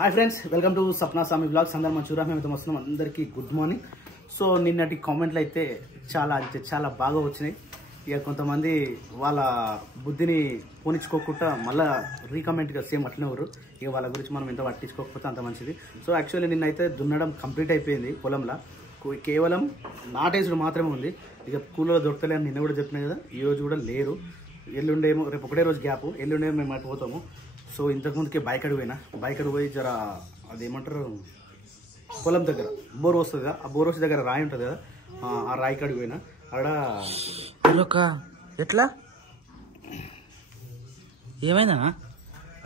Hi friends, welcome to Sapna Swami blogs. అందరూ మంచిగా మేమైతే వస్తున్నాం. అందరికీ గుడ్ మార్నింగ్. సో నిన్నటి కామెంట్లు అయితే చాలా బాగా వచ్చినాయి. ఇక కొంతమంది వాళ్ళ బుద్ధిని పోనిచ్చుకోకుండా మళ్ళీ రీకమెంట్గా సేమ్ అట్లనే ఎవరు. ఇక వాళ్ళ గురించి మనం ఎంత పట్టించుకోకపోతే అంత మంచిది. సో యాక్చువల్లీ నిన్నైతే దున్నడం కంప్లీట్ అయిపోయింది. పొలంలో కేవలం నాటేసుడు మాత్రమే ఉంది. ఇక కూలలో దొరకలే అని నిన్న కూడా చెప్పినా కదా. ఈ రోజు కూడా లేరు. ఎల్లుండేమో, రేపు ఒకటే రోజు గ్యాప్. ఎల్లుండేమో మేము అటు పోతాము. సో ఇంతకుముందుకే బైక్ అడుగు పోయి జర అదేమంటారు పొలం దగ్గర బోర్ వస్తుంది కదా, ఆ బోర్ వచ్చే దగ్గర రాయి ఉంటుంది కదా, ఆ రాయి కాడికి పోయినా. ఆడ ఎట్లా ఏమైందా?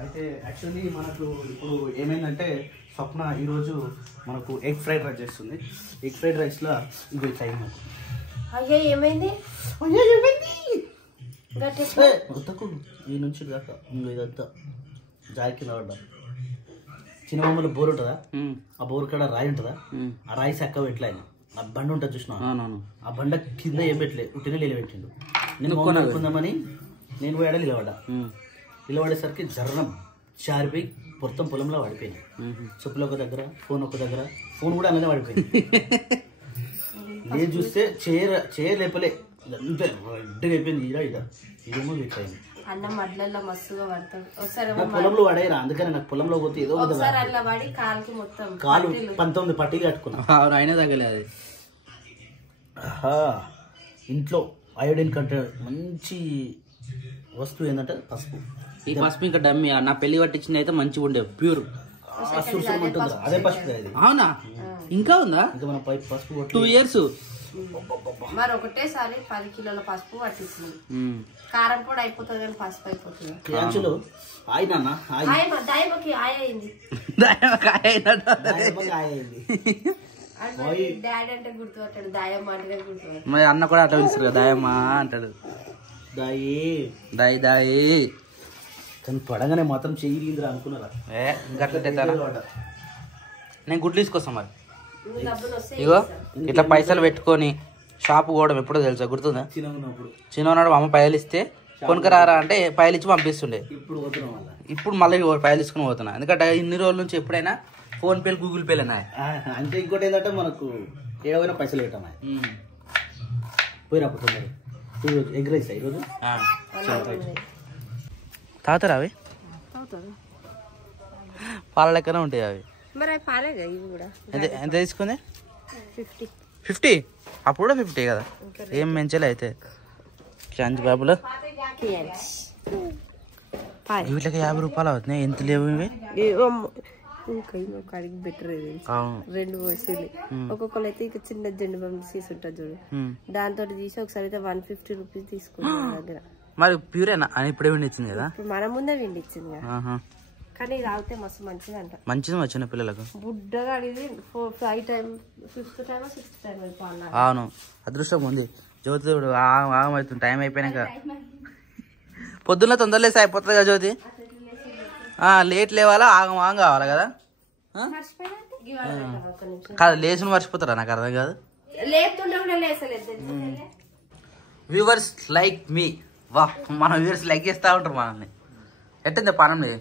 అయితే యాక్చువల్లీ మనకు ఇప్పుడు ఏమైందంటే స్వప్న ఈరోజు మనకు ఎగ్ ఫ్రైడ్ రైస్ చేస్తుంది. ఎగ్ ఫ్రైడ్ రైస్లో ఇది టైం అయ్యో ఏమైంది? ఉత్తకు ఈ నుంచి దాకా ఇదంతా జాయి కింద పడ్డా. చిన్న బొమ్మల బోర్ ఉంటుందా, ఆ బోర్ కాడ రాయి ఉంటుందా, ఆ రాయి చక్క పెట్టలే ఆయన. ఆ బండ ఉంటుంది చూసినా, ఆ బండ కింద ఏం పెట్టలే, ఉట్టిన నిలబెట్టిండు. నేను కొనుక్కుందామని నేను పోయాడా నిలబడేసరికి జర్రం జారిపోయి మొత్తం పొలంలో పడిపోయింది. చెప్పులు ఒక దగ్గర, ఫోన్ ఒక దగ్గర, ఫోన్ కూడా అలానే పడిపోయింది. నేను చూస్తే చైర్ లేపలే, అంతే రెడ్గా అయిపోయింది. ఇదేమో వీక్ అయింది. అన్న మడ్లల్లో మస్తుగా పడతాడు. ఒకసారి పొలంలో పడేరా, అందుకని నాకు పొలంలో పోతే ఏదో అట్లా పడి కాలుకి మొత్తం కాలు 19 పట్టీలు కట్టుకున్నా. అయినా తగ్గలే అది. ఇంట్లో అయోడిన్ కంటే మంచి వస్తువు ఏంటంటే పసుపు. ఈ పసుపు ఇంకా డమ్మి. నా పెళ్లి పట్టించింది అయితే మంచిగా ఉండే, ప్యూర్. అదే పసుపు. అవునా? ఇంకా ఉందా? ఇంకా మన పసుపు 2 years. మరి ఒకటేసారి 10 కిలోల పసుపు పట్టించింది. కారం కూడా అయిపోతుంది కానీ పసుపు అయిపోతుంది. దాయమకి అయింది. డాడీ అంటే గుర్తుపట్టాడు, దాయమ్మ అంటే గుర్తుపట్టాడు. మరి అన్న కూడా అట్లా పిలుస్తారు కదా, దాయమ్మ అంటాడు. దాయి కానీ పడగానే మాత్రం చెయ్యిందిరా అనుకున్నారా? నేను గుడ్లు తీసుకొస్తాను. మరి ఇగో ఇట్లా పైసలు పెట్టుకొని షాపు పోవడం ఎప్పుడో తెలుసా, గుర్తుందా? చిన్నప్పుడు అమ్మ పైలు ఇస్తే కొనుకరారా అంటే పైలు ఇచ్చి పంపిస్తుండే. ఇప్పుడు మళ్ళీ పైలు తీసుకుని పోతున్నా, ఎందుకంటే ఇన్ని రోజుల నుంచి ఎప్పుడైనా ఫోన్ పేలు గూగుల్ పేలు అన్నాయి. అంటే ఇంకోటి ఏంటంటే మనకు ఏమైనా పైసలు పెట్టామా పోయినప్పుడు. ఈరోజు ఎగ్ రైస్ ఈరోజు తాగుతారా అవి? పాల లెక్కనే ఉంటాయి అవి. ఎంత తీసుకుంది? 50. అప్పుడు కూడా 50 కదా, ఏం మంచిలే. అయితే చాంతి బాబులో వీటికి 50 రూపాయలు అవుతున్నాయి. ఎంత లేవు ఇవి? బెటర్ రెండు పోసింది. ఒక్కొక్కరు అయితే ఇక చిన్న జెండు బాంబు తీసి ఉంటుంది చూడు, దాంతో తీసి ఒకసారి అయితే 150 రూపీస్ తీసుకున్నాం దగ్గర. మరి ప్యూరేనా అని ఇప్పుడే విండిచ్చింది కదా? మన ముందే విండిచ్చింది కదా, కానీ తాగితే మస్తు మంచిది అంట. మంచిది మా చిన్న పిల్లలకు. బుడ్డగా అడిగి 5th time 6th time అయిపోవాలి. అవును, అదృష్టం ఉంది. జ్యోతి ఆగమవుతుంది, టైం అయిపోయినాక. పొద్దున్న తొందరలేసి అయిపోతుంది కదా జ్యోతి. లేట్ లేవాలా, ఆగం కావాలా కదా? కాదు, లేచిన మర్చిపోతారా? నాకు అర్థం కాదు. వ్యూవర్స్ లైక్ మీ, వా మన వ్యూవర్స్ లైక్ చేస్తూ ఉంటారు మనల్ని. ఎట్టింది పనండి?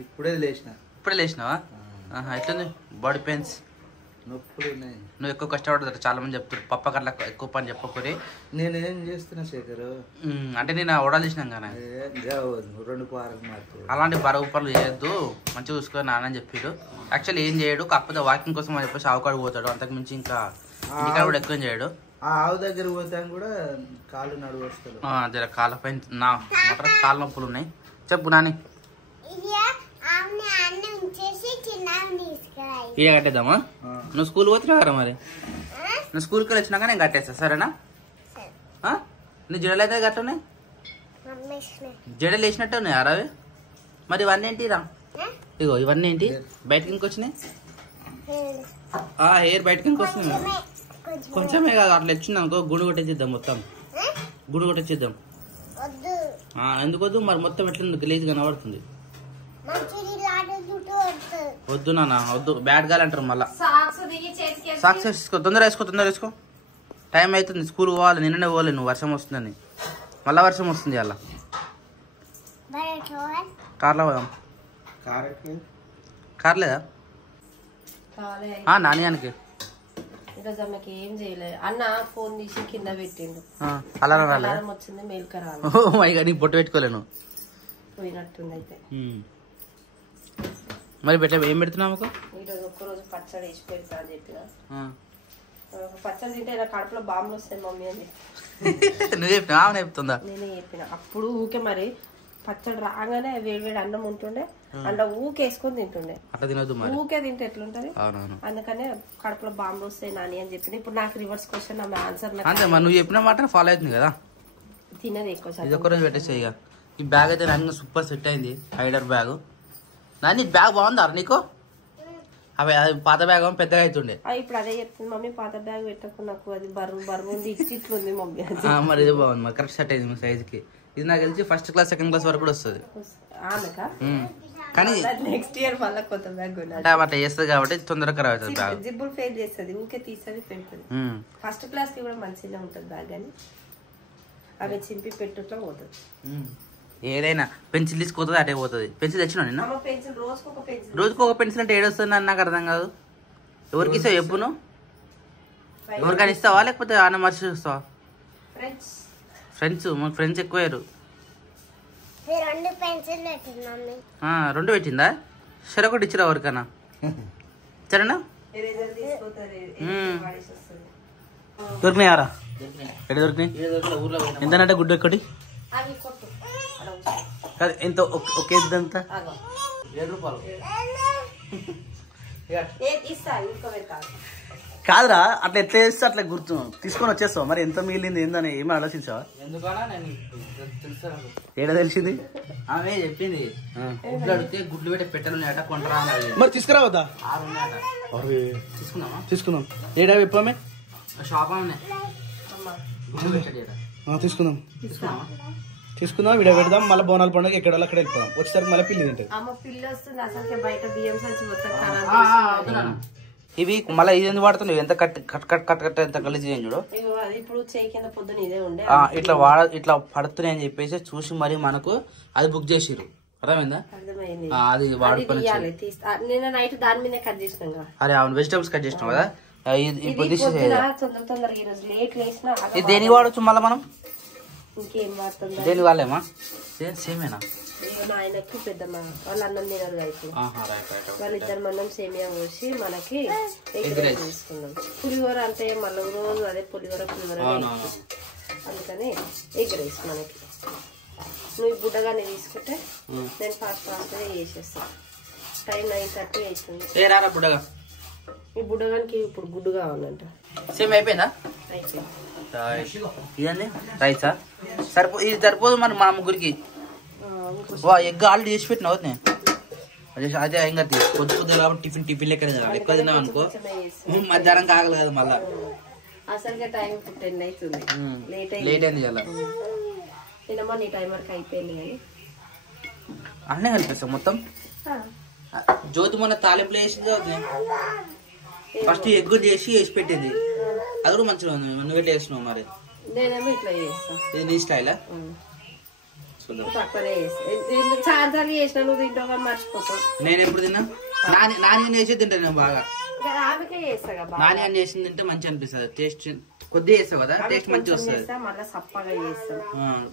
ఇప్పుడే లేచినావా? ఎట్లుంది బాడీ పెయిన్స్? నువ్వు ఎక్కువ కష్టపడతారు, చాలా మంది చెప్తారు. పప్ప కట్ల ఎక్కువ పని చెప్పకూరి. నేనేం చేస్తున్నా శేఖర్ అంటే నేను ఓడాలు చేసినాం కానీ 2 వారాలు అలాంటి బరువు పనులు చేయొద్దు, మంచిగా చూసుకొని నాన్న చెప్పాడు. యాక్చువల్లీ ఏం చేయడు, కాకపోతే వాకింగ్ కోసం అని చెప్పేసి ఆవుకాడు పోతాడు, అంతకు మించి ఇంకా ఇంటికాడ కూడా ఎక్కువ చేయడు. ఆవు దగ్గర పోతాం కూడా కాళ్ళు నడువు వస్తాడు. జర కాళ్ళ పైన నా మొత్తం కాళ్ళ నొప్పులు ఉన్నాయి. చెప్పు నాని. ఇక కట్టేద్దామా? నువ్వు స్కూల్ పోతున్నావు కదా, మరి నువ్వు స్కూల్కి వచ్చినాక నేను కట్టేస్తా, సరేనా? నీ జడలు అయితే కట్టున్నాయి, జడలు వేసినట్టు ఉన్నాయి అరవై. మరి ఇవన్నీ ఏంటి రా? ఇగో ఇవన్నీ ఏంటి బయటకి ఇంకొచ్చినాయి? హెయిర్ బయటకి ఇంకొస్తున్నాయి. కొంచెమే కాదు, అట్లా వచ్చింది అనుకో గుడి కొట్టేసిద్దాం, మొత్తం గుడి కొట్టేసిద్దాం. ఎందుకు వద్దు? మరి మొత్తం ఎట్లా గలీజ్ కనబడుతుంది. వద్దు నాన్న, వద్దు, బ్యాడ్ గాలి అంటారు మళ్ళా. సాక్స్ వేసుకో, తొందర వేసుకో. టైం అవుతుంది, స్కూల్ పోవాలి. నిన్ననే పోవాలి నువ్వు, వర్షం వస్తుందని. మళ్ళా వర్షం వస్తుంది అలా. కార్లో పోదాం. కార్లేదా నాన్నగానికి ఈరోజు అమ్మకి ఏం చేయలేదు. అన్న ఫోన్ తీసి కింద పెట్టిండు. అలారం వచ్చింది మేలుక రాలి. ఓ మై గాడ్, నీకు పొట్టు పెట్టుకోలేను పోయినట్టుంది. అయితే మరి పెట్ట ఏం పెడుతున్నావు? ఈరోజు ఒక్కరోజు పచ్చడి వేసి పెడతా అని చెప్పిన. పచ్చడి తింటే ఇలా కడుపులో బాంబులు వస్తాయి మమ్మీ అని నువ్వు చెప్పినా చెప్తుందా? నేనే చెప్పిన. అప్పుడు ఊకే మరి పచ్చడి రాగానే వేడి వేడి అన్నం ఉంటుండే, అందులో ఊకేసుకొని తింటుండే. అట్లా తినొద్దు మరి, ఊకే తింటే ఎట్లుంటది. అందుకనే కడుపులో బాంబులు వస్తాయి నాని అని చెప్పిన. ఇప్పుడు నాకు రివర్స్ క్వశ్చన్ ఆన్సర్ అంతే మరి, నువ్వు చెప్పిన మాట ఫాలో అవుతుంది కదా. తినది ఎక్కువ. ఇది ఒక్కరోజు పెట్టేసి ఇక ఈ బ్యాగ్ అయితే నాకు సూపర్ సెట్ అయింది. హైడర్ బ్యాగ్. నాని బ్యాగ్ బాగుందా నీకు? అవి పాత బ్యాగ్ పెద్దగా అవుతుండే. ఇప్పుడు అదే చెప్తుంది మమ్మీ, పాత బ్యాగ్ పెట్టకు నాకు, అది బరువు బరువు ఉంది, ఇట్లుంది మమ్మీ. మరి ఇది బాగుంది, మరి కరెక్ట్ సెట్ అయింది మా సైజ్ కి. ఇది నాకు తెలిసి ఫస్ట్ క్లాస్ సెకండ్ క్లాస్ వరకు కూడా వస్తుంది. కానీ నెక్స్ట్ ఇయర్ మళ్ళీ కొత్త బ్యాగ్ అట్లా చేస్తుంది కాబట్టి తొందరగా ఖరాబ్ అవుతుంది బ్యాగ్. జిబ్బులు ఫెయిల్ చేస్తుంది, ఊకే తీసేది పెడుతుంది. ఫస్ట్ క్లాస్ కి కూడా మంచిగా ఉంటుంది బ్యాగ్ అని అవి చింపి పెట్టుట్లో పోతుంది. ఏదైనా పెన్సిల్ తీసుకుపోతుంది అటే పోతుంది. పెన్సిల్ తెచ్చినా నిన్న? పెన్సిల్ రోజుకు ఒక పెన్సిల్ అంటే ఏడొస్తుంది అని నాకు అర్థం కాదు. ఎవరికి ఇస్తావు చెప్పు? నువ్వు ఎవరికైనా ఇస్తావా లేకపోతే అన్న మర్చి ఇస్తావా? ఫ్రెండ్స్ మాకు ఫ్రెండ్స్ ఎక్కువయ్యారు. 2 పెన్సిల్ పెట్టింది. 2 పెట్టిందా? సరే ఒకటి ఇచ్చిరా ఎవరికైనా, సరేనా? దొరికినాయారా? ఎక్కడ దొరికినాయి? ఎంతనంటే గుడ్డు ఒక్కటి ఎంత? ఒకే ఇద్దంతా 7 రూపాయలు కాదురా. అట్లా ఎట్లా చేస్తే అట్లా గుర్తు తీసుకొని వచ్చేస్తావు. మరి ఎంత మిగిలింది ఏందని ఏమీ ఆలోచించావా? ఎందుకన్నా నేను ఏడా తెలిసింది? ఆమె చెప్పింది గుడ్లు అడిగితే గుడ్లు పెట్టే పెట్టెలున్నాయట కొంటరా అన్నది. మరి తీసుకురావద్దా? 6 ఉన్నాయట. తీసుకున్నామా? తీసుకుందాం. ఏడా విప్పమే షాప్ ఉన్నాయి. తీసుకుందాం. వీడియో పెడదాం. మళ్ళీ బోనాల పండుగ ఎక్కడ అక్కడ వెళ్ళిపోదాం. వచ్చేసరికి మళ్ళీ పిల్లి తింటది. ఇవి మళ్ళీ ఇది ఎందుకు వాడుతున్నావు? ఎంత cut cut cut cut cut ఎంత కలిసి చూడు. ఇప్పుడు ఇట్లా పడుతున్నాయి అని చెప్పేసి చూసి మరి మనకు అది బుక్ చేసిరు. అర్థమైందా? అది వాడుకొని అరే అవును, వెజిటబుల్స్ కట్ చేసినాం కదా. ఇప్పుడు ఇది దేనికి వాడచ్చు మళ్ళీ మనం? ఇంకేం వాడుతుంది? దేనికి వాళ్ళేమా? సేమేనా? ఆయనకి పెద్దమ్మ వాళ్ళు అన్నం తినరు అయితే వాళ్ళిద్దరు మనం సేమియా పోసి మనకి ఎగ్ రైస్ తీసుకున్నాం. పులిహోర అంటే మళ్ళీ రోజు అదే పులిహోర అందుకని ఎగ్ రైస్ మనకి. నువ్వు బుడ్డగానే తీసుకుంటే నేను ఫాస్ట్ గా చేసేస్తాను. టైం 9:30 అవుతుంది. ఈ బుడ్డగానికి ఇప్పుడు గుడ్డు కావాలంట. సేమ్ అయిపోయిందా? అయిపోయింది. ఇదండి రైసా? ఇది సరిపోదు మరి మా ముగ్గురికి. ఎగ్ ఆల్రెడీ చేసి పెట్టినావు నేను. అదే ఇంకా పొద్దు కాబట్టి టిఫిన్ లెక్క ఎక్కువ తిన్నావు అనుకో మధ్యాహ్నం కాగలదు కదా. మళ్ళా అసలుగా టైం 10 అవుతుంది. లేట్ అయింది కదా. తినమా నీ టైం వరకు అయిపోయింది కానీ అన్నీ కనిపిస్తాం మొత్తం. జ్యోతి మొన్న తాలింపులు వేసింది. ఫస్ట్ ఎగ్ చేసి వేసి పెట్టింది. అది కూడా మంచిగా ఉంది. నువ్వు ఎట్లా వేసినావు మరి? నేనేమో ఇట్లా చేస్తా. ఇది నీ స్టైలా? తక్కువనే చాలా సార్లు చేసిన నువ్వు తింటావు కానీ మర్చిపోతావు. నేను ఎప్పుడు తిన్నా? నాని వేసి తింటాను నేను బాగా. ఆమెకే చేస్తా. నాని అని చేసింది తింటే మంచిగా అనిపిస్తుంది. టేస్ట్ కొద్దిగా చేస్తావు కదా, టేస్ట్ మంచిగా వస్తుంది. మళ్ళీ సప్పగా చేస్తాం.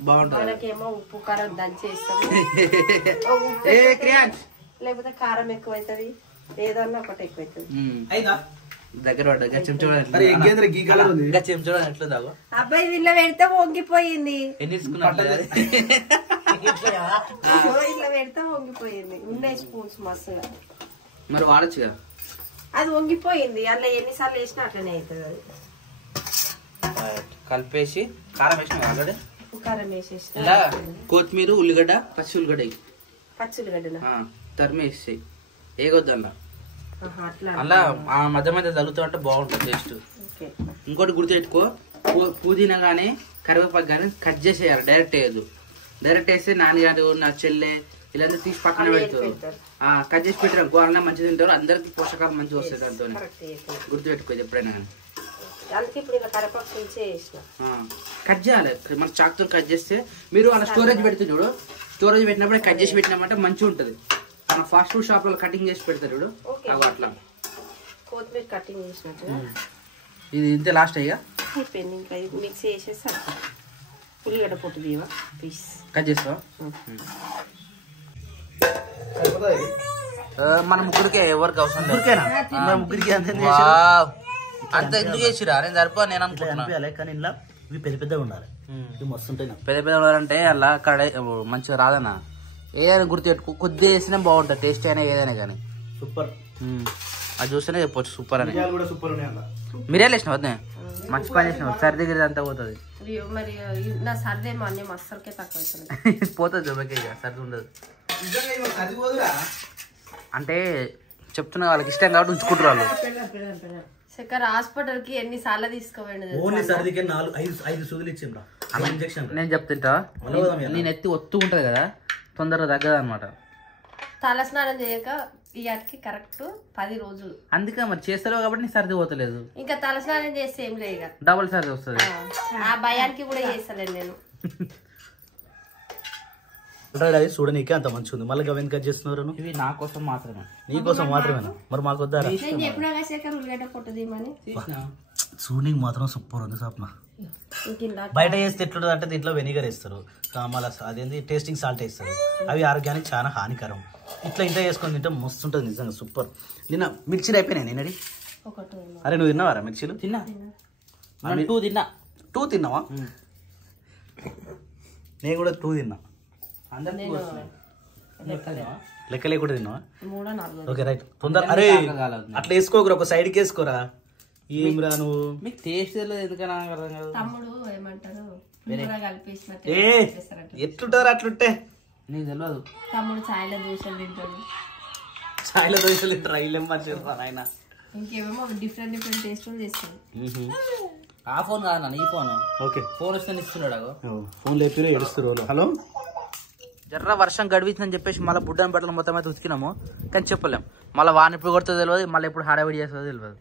బాగుంటుంది. మనకేమో ఉప్పు కారం దంచేస్తాం. లేకపోతే కారం ఎక్కువ అవుతుంది, ఏదన్నా ఒకటి ఎక్కువ అవుతుంది. దగ్గర పడ్డా చెంచా ఎట్లా తాగు. అబ్బాయి దీనిలో పెడితే వంగిపోయింది. ఎన్ని తీసుకున్నా? ఇలా పెడితే వంగిపోయింది. ఉన్నాయి స్పూన్స్ మస్తుగా. మరి వాడచ్చు కదా. అది వంగిపోయింది. అట్లా ఎన్నిసార్లు వేసినా అట్లనే అవుతుంది. అది కలిపేసి కారం వేసిన ఆల్రెడీ. కారం వేసేసి ఇలా కొత్తిమీర, ఉల్లిగడ్డ, పచ్చి ఉల్లిగడ్డ తరిమేసి ఏగొద్దు అలా. అలా ఆ మధ్య మధ్య తగులుతూ అంటే బాగుంటుంది టేస్ట్. ఇంకోటి గుర్తుపెట్టుకో, పుదీనా కానీ కరివేపాకు కానీ కట్ చేసేయాలి. డైరెక్ట్ వేయద్దు. డైరెక్ట్ వేస్తే నాన్నగారు నా చెల్లె ఇలా తీసి పక్కన పెడతారు. కట్ చేసి పెట్టారు గోరణ మంచిగా తింటారు. అందరికి పోషకాలు మంచిగా వస్తాయి దాంతో. గుర్తుపెట్టుకోదు ఎప్పుడైనా కానీ. కట్ చేయాలి. మన చాక్తో కట్ చేస్తే మీరు అలా స్టోరేజ్ పెడుతుంది చూడు. స్టోరేజ్ పెట్టినప్పుడు కట్ చేసి పెట్టినామంటే మంచిగా ఉంటుంది. మన ఫాస్ట్ ఫుడ్ షాప్ లో కటింగ్ చేసి పెడతారు ఇప్పుడు అట్లా కొత్తిమీర కటింగ్ చేసినట్టుగా ఇది ఇంతే లాస్ట్ అయ్యా అయిపోయింది. ఇంకా మిక్సీ వేసేసి ఉల్లిగడ్డ పొట్టు దీవా పీస్ కట్ చేస్తావా? మన ముగ్గురికి ఎవరికి అవసరం లేదు. ముగ్గురికి అంత ఎందుకు చేసిరా? నేను సరిపో నేను అనుకుంటున్నా. కానీ ఇంట్లో ఇవి పెద్ద పెద్దగా ఉండాలి. ఇవి మస్తు ఉంటాయి. పెద్ద పెద్ద ఉండాలంటే అలా కడాయి మంచిగా రాదన్నా. ఏదైనా గుర్తుపెట్టుకో, కొద్దిగా వేసినా బాగుంటుంది. టేస్ట్ అయినా ఏదైనా కానీ సూపర్. అది చూస్తేనే చెప్పొచ్చు సూపర్ అని. కూడా సూపర్ ఉన్నాయి. మీరే వేసినావు వద్దే, మంచి పని చేసినావు. సర్ది దగ్గర అంతా పోతుంది. మరి నా సర్ది ఏమో అన్నీ మస్తలకే తక్కువ అవుతుంది. పోతుంది జొమ్మకే, సర్ది ఉండదు. అంటే చెప్తున్నా వాళ్ళకి ఇష్టం కాబట్టి ఉంచుకుంటారు వాళ్ళు. చక్కెర హాస్పిటల్ కి ఎన్నిసార్లు తీసుకోవండి. ఓన్లీ సర్దికి 4-5 సూదులు ఇచ్చిండ్రా ఇంజెక్షన్. నేను చెప్తుంటా, నేను ఎత్తి ఒత్తు ఉంటది కదా, తొందరగా తగ్గదు అనమాట. తల స్నానం చేయక ఇయాటికి కరెక్ట్ 10 రోజులు. అందుకే మరి చేస్తలేవు కాబట్టి నీ సర్ది పోతలేదు. ఇంకా తల స్నానం చేస్తే ఏం లేదు, ఇక డబుల్ సర్ది వస్తుంది. ఆ భయానికి కూడా చేస్తలేను నేను. అది చూడనీకే అంత మంచిగా ఉంది. మళ్ళీ గవేన్ కట్ చేస్తున్నారు. ఇవి నా కోసం మాత్రమే. నీ కోసం మాత్రమేనా? మరి మాకు వద్దారా? నేను చెప్పినా శేఖర్ ఉల్లిగడ్డ పొట్టుదీమని. చూడనీకి మాత్రం సూపర్ ఉంది సాప్న. బయట చేస్తే ఎట్లుంటుంది అంటే దీంట్లో వెనిగర్ వేస్తారు, మళ్ళీ అదేంటి టేస్టింగ్ సాల్ట్ వేస్తారు. అవి ఆరోగ్యానికి చాలా హానికరం. ఇట్లా ఇంట్లో వేసుకొని తింటే మస్తు ఉంటుంది నిజంగా సూపర్. నిన్న మిర్చీలు అయిపోయినాయి నిన్నడి. అరే నువ్వు తిన్నావారా మిర్చీలు? తిన్నా. 2 తిన్నా. 2 తిన్నావా? నేను కూడా 2 తిన్నా. లెక్క లేకుండా తిన్నావా? Okay right. తొందర అరే అట్లా వేసుకోకరా, ఒక సైడ్కి వేసుకోరా. ఏం రా నువ్వు, మీకు టేస్ట్ ఎందుకన్నా తమ్ముడు ఏమంటారు కలిపేసినట్టు ఎట్లుంటారు అట్లుంటే నీకు తెలియదు. తమ్ముడు ఛాయ్లో దోశలు తింటాడు. ఛాయ్లో దోశలు తింటారు. ఇల్లేం మంచిగా ఆయన ఇంకేమేమో డిఫరెంట్ టేస్టులు చేస్తాడు. ఆ ఫోన్ కాదు ఈ ఫోన్. ఓకే ఫోన్ వస్తే ఇస్తున్నాడు. ఫోన్ లేపిరే ఏడుస్తారు. హలో, జర్ర వర్షం గడివిందని చెప్పేసి మళ్ళీ బుడ్డని బట్టలు మొత్తం అయితే ఉతికినాము, కానీ చెప్పలేం. మళ్ళీ వాన ఎప్పుడు కొడుతుందో తెలియదు, మళ్ళీ ఎప్పుడు హడావిడి చేస్తుందో తెలియదు.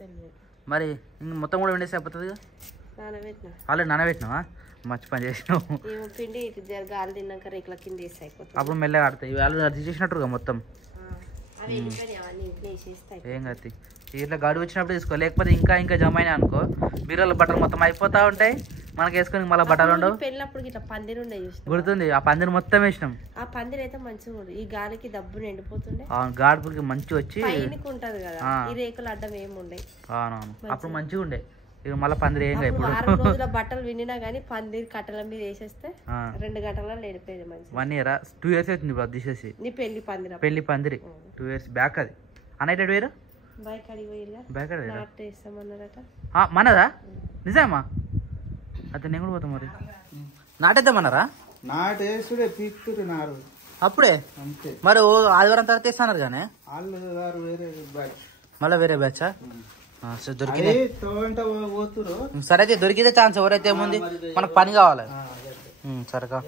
మరి ఇంక మొత్తం కూడా వండేసి అయిపోతుంది. ఆల్రెడీ నానబెట్టినావా? మంచి పని చేసినావు. పిండి గాలి తిన్నాక రేకుల కింద వేసి అయిపోతుంది. అప్పుడు మెల్లగా ఆడతాయి. ఇవాళ అది చేసినట్టుగా మొత్తం ఏం కాదు. ఇట్లా గడువు వచ్చినప్పుడు తీసుకో, లేకపోతే ఇంకా ఇంకా జమ అయినా అనుకో బీరోల బట్టలు మొత్తం అయిపోతా ఉంటాయి. మనకి వేసుకొని మళ్ళీ బట్టలు ఉండవు. పెళ్ళినప్పుడు ఇట్లా పందిరి ఉండే గుర్తుంది, ఆ పందిరి మొత్తం వేసినాం. ఆ పందిరి అయితే మంచిగా ఉంది. ఈ గాలికి దబ్బుని ఎండిపోతుండే. గాడుపుకి మంచిగా వచ్చి ఉంటది కదా, ఈ రేకులు అడ్డం ఏమి ఉండే. అవునవును, అప్పుడు మంచిగా ఉండే. ఇక మళ్ళీ పందిరి ఏం ఇప్పుడు 6 రోజుల బట్టలు వినినా గానీ పందిరి కట్టల మీద వేసేస్తే 2 గంటల లేడిపోయేది. మంచి 1 year 2 years అవుతుంది ఇప్పుడు అది తీసేసి. నీ పెళ్లి పందిరి 2 years బ్యాక్. అది అన్నైటెడ్ వేరు బైక్ అడిగి పోయిలా బ్యాక్ వేస్తామన్నారట. మనదా? నిజమా? అయితే నేను కూడా పోతాం. మరి నాటేద్దామన్నారా? నాటేసుడే పీక్తురు నారు అప్పుడే. మరి ఆదివారం తర్వాత ఇస్తున్నారు కానీ మళ్ళీ వేరే బ్యాచా? దొరికింది. సరే అయితే దొరికితే ఛాన్స్. ఎవరైతే ఏముంది, మనకు పని కావాలి. సరేకా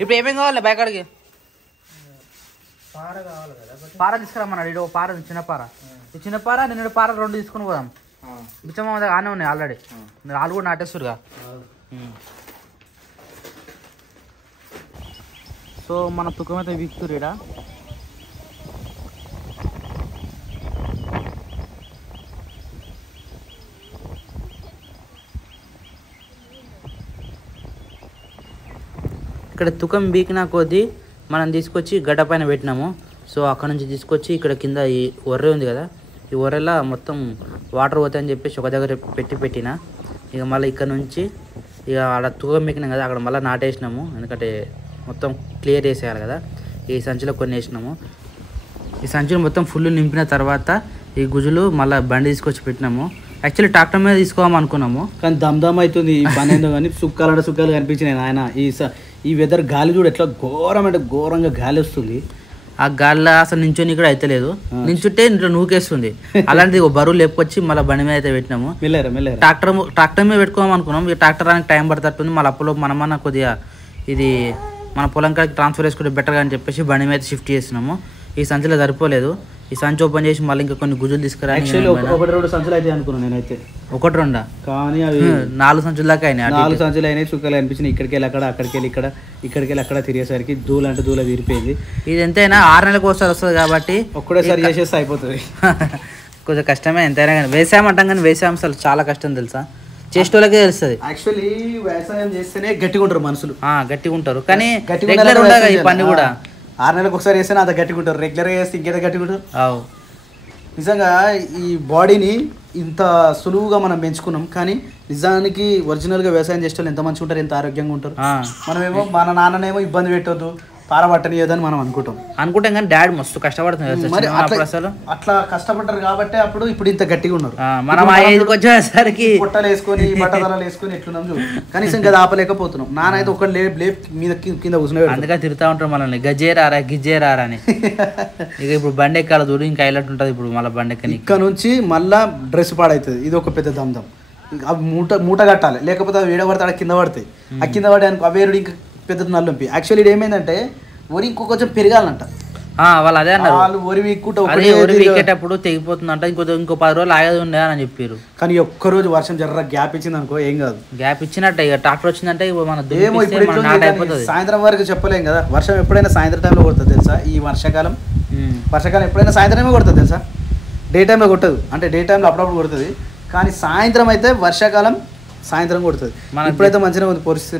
ఇప్పుడు ఏమేం కావాలి బ్యాక్ అడిగి? పార తీసుకురమ్మన్నాడు. ఇటు పార, చిన్న పార. ఈ చిన్న పార నిన్న పార 2 తీసుకుని పోదాం. బిచ్చమ్మ ఆనే ఉన్నాయి ఆల్రెడీ. వాళ్ళు కూడా నాటేస్తురుగా. సో మన తుకం అయితే వీక్తురేడా. ఇక్కడ తుకం బీకిన కొద్దీ మనం తీసుకొచ్చి గడ్డ పైన పెట్టినాము. సో అక్కడ నుంచి తీసుకొచ్చి ఇక్కడ కింద ఈ ఒర్రె ఉంది కదా, ఈ ఒర్రెలా మొత్తం వాటర్ పోతాయని చెప్పేసి ఒక దగ్గర పెట్టిన. ఇక మళ్ళీ ఇక్కడ నుంచి ఇక ఆడ తుకం బీకినాం కదా, అక్కడ మళ్ళీ నాటేసినాము. ఎందుకంటే మొత్తం క్లియర్ చేసేయాలి కదా. ఈ సంచిలో కొన్ని వేసినాము. ఈ సంచిలో మొత్తం ఫుల్ నింపిన తర్వాత ఈ గుజులు మళ్ళీ బండి తీసుకొచ్చి పెట్టినాము. యాక్చువల్లీ ట్రాక్టర్ మీద తీసుకోవాలనుకున్నాము, కానీ దమ్ అవుతుంది ఈ పని ఏందో కానీ సుక్కలు కనిపించినాయి ఆయన. ఈ వెదర్ గాలి చూడు ఎట్లా ఘోరం అంటే ఘోరంగా గాలి వస్తుంది. ఆ గాలిలో అసలు నించొని కూడా అయితే లేదు, నించుంటే ఇంట్లో నూకేస్తుంది. అలాంటిది బరువు లేపుకొచ్చి మళ్ళీ బండి మీద అయితే పెట్టినాము. ట్రాక్టర్ మీద పెట్టుకోమనుకున్నాం. ఈ ట్రాక్టర్ రానికి టైం పడుతుంది. మళ్ళీ అప్పుడు మనమన్నా కొద్దిగా ఇది మన పొలం కాడికి ట్రాన్స్ఫర్ చేసుకుంటే బెటర్గా అని చెప్పేసి బండి మీద షిఫ్ట్ చేస్తున్నాము. ఈ సంచిలో సరిపోలేదు. ఈ సంచి ఓపెన్ చేసి మళ్ళీ ఇంకా కొన్ని గుజులు తీసుకురా. 1-2 సంచులు అయితే అనుకున్నాను నేనైతే. ఒకటి రెండా కానీ అవి 4 సంచుల దాకా అయినాయి. 4 సంచులు అయినాయి, చుక్కలు అనిపించినాయి. ఇక్కడికి వెళ్ళి అక్కడ, అక్కడికి వెళ్ళి ఇక్కడ, ఇక్కడికి వెళ్ళి అక్కడ తిరిగేసరికి దూల అంటే దూల తీరిపోయింది. ఇది ఎంతైనా 6 నెలలకు ఒకసారి వస్తుంది కాబట్టి ఒక్కడేసారి చేసేస్తే అయిపోతుంది. కొంచెం కష్టమే ఎంతైనా కానీ. వ్యవసాయం అంటాం కానీ వ్యవసాయం అసలు చాలా కష్టం తెలుసా, చేసేటోళ్ళకే తెలుస్తుంది. యాక్చువల్లీ వ్యవసాయం చేస్తేనే గట్టిగా ఉంటారు మనుషులు, గట్టిగా ఉంటారు. కానీ గట్టిగా రెగ్యులర్ ఉండగా ఈ పని కూడా 6 నెలలకు ఒకసారి చేస్తేనే అంత గట్టిగా ఉంటారు. రెగ్యులర్గా చేస్తే ఇంకేదో గట్టిగా ఉంటారు. నిజంగా ఈ బాడీని ఇంత సులువుగా మనం పెంచుకున్నాం, కానీ నిజానికి ఒరిజినల్గా వ్యవసాయం చేసే వాళ్ళు ఎంత మంచిగా ఉంటారు, ఎంత ఆరోగ్యంగా ఉంటారు. మనమేమో మన నాన్ననేమో ఇబ్బంది పెట్టొద్దు, పారబట్టనియదని మనం అనుకుంటాం కానీ డాడీ మస్తు కష్టపడుతుంది. మరి అట్లా కష్టపడ్డారు కాబట్టి అప్పుడు ఇప్పుడు ఇంత గట్టిగా ఉన్నారు. మనం ఆ ఏజ్కి వచ్చేసరికి పొట్టలు వేసుకొని బట్టలు వేసుకొని ఎట్లున్నాం చూడు, కనీసం కదా ఆపలేకపోతున్నాం. నానైతే ఒక లేప్ మీద కింద కూర్చునే, అందుకే తిరుగుతా ఉంటారు మనల్ని, గజ్జేరారా గిజ్జేరారా అని. ఇక ఇప్పుడు బండి ఎక్కాలి చూడు, ఇంకా హైలైట్ ఉంటుంది ఇప్పుడు మళ్ళీ బండి ఎక్కని. ఇక్కడ నుంచి మళ్ళా డ్రెస్ పాడవుతుంది. ఇది ఒక పెద్ద దమ్దం. అవి మూట కట్టాలి, లేకపోతే అవి ఏడబడతాడు కింద పడతాయి. ఆ కింద పడే అనుకో అవేరుడు ఇంకా పెద్ద నల్లంపి. యాక్చువల్లీ ఇది ఏమైందంటే వరి ఇంకో కొంచెం పెరగాలంట. వాళ్ళు అదే అన్నారు, వాళ్ళు వరి వీకేటప్పుడు తెగిపోతుందంట, ఇంకో 10 రోజులు ఆగేది ఉండే అని చెప్పారు. కానీ ఒక్కరోజు వర్షం జర్ర గ్యాప్ ఇచ్చింది అనుకో ఏం కాదు. గ్యాప్ ఇచ్చినట్టే ఇక ట్రాక్టర్ వచ్చిందంటే ఏమో ఇప్పుడు అయిపోతుంది. సాయంత్రం వరకు చెప్పలేం కదా. వర్షం ఎప్పుడైనా సాయంత్రం టైంలో కొడుతుంది తెలుసా. ఈ వర్షాకాలం ఎప్పుడైనా సాయంత్రమే కొడుతుంది తెలుసా, డే టైంలో కొట్టదు. అంటే డే టైంలో అప్పుడప్పుడు కొడుతుంది, కానీ సాయంత్రం అయితే వర్షాకాలం సాయంత్రం కొడుతుంది. ఇప్పుడైతే మంచిగా ఉంది పరిస్థితి.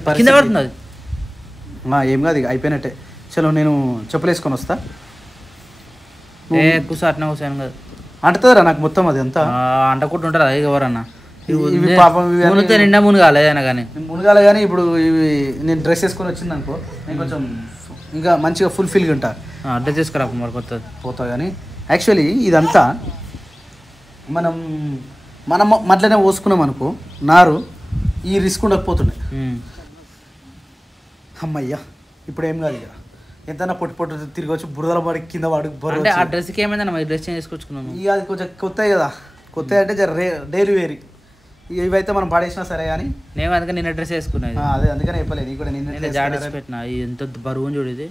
ఏం కాదు, ఇక అయిపోయినట్టే. చలో నేను చెప్పులు వేసుకొని వస్తా. అంటుతుందిరా నాకు మొత్తం అది అంతా అంటకుండా ఉంటారా ఎవరన్నా. పాపం నిండా మునగాలేదైనా కానీ మునగాలే. కానీ ఇప్పుడు ఇవి నేను డ్రెస్ వేసుకొని వచ్చింది అనుకో, నేను కొంచెం ఇంకా మంచిగా ఫుల్ఫిల్గా ఉంటా. డ్రెస్ వేసుకురా మరి కొత్తది పోతా. కానీ యాక్చువల్లీ ఇదంతా మనం మట్లనే పోసుకున్నాం అనుకో నారు, ఈ రిస్క్ ఉండకపోతుండే. అమ్మయ్యా ఇప్పుడు ఏం కాదు. ఇక ఎంతైనా పొట్టు తిరగవచ్చు, బురదల పడి కింద పడి అంటే ఆ డ్రెస్కి ఏమైందన్న డ్రెస్ చేంజ్ చేసుకొచ్చుకున్నాము. ఇక అది కొంచెం కొత్తవి కదా, కొత్తవి అంటే డైలీ వేరి. ఇవైతే మనం పడేసినా సరే కానీ నేను అందుకని నిన్న డ్రెస్ వేసుకున్నాను. అదే అందుకని చెప్పలేదు. నీకు కూడా నిన్న జాడేసి పెట్టినా ఎంత బరువు చూడేది.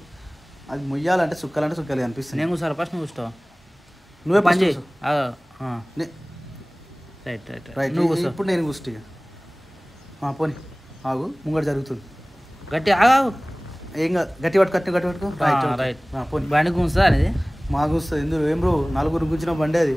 అది మొయ్యాలంటే సుక్కలు అనిపిస్తుంది. నేను కూర్చోాలి ఫస్ట్, నువ్వు కూర్చోవా, నువ్వే పని చేయి. రైట్ రైట్ రైట్ నువ్వు ఇప్పుడు నేను కూర్చుంటే పోనీ ఆగు, ముంగడు జరుగుతుంది. గట్టి ఆగు, ఏం కాదు. గట్టి పట్టుకో. రైట్ రైట్ పోనీ. బండి కూర్చుందా అనేది మా కూర్స్తుంది. ఎందుకు ఏం బ్రో 4 కూర్చున్న బండి అది.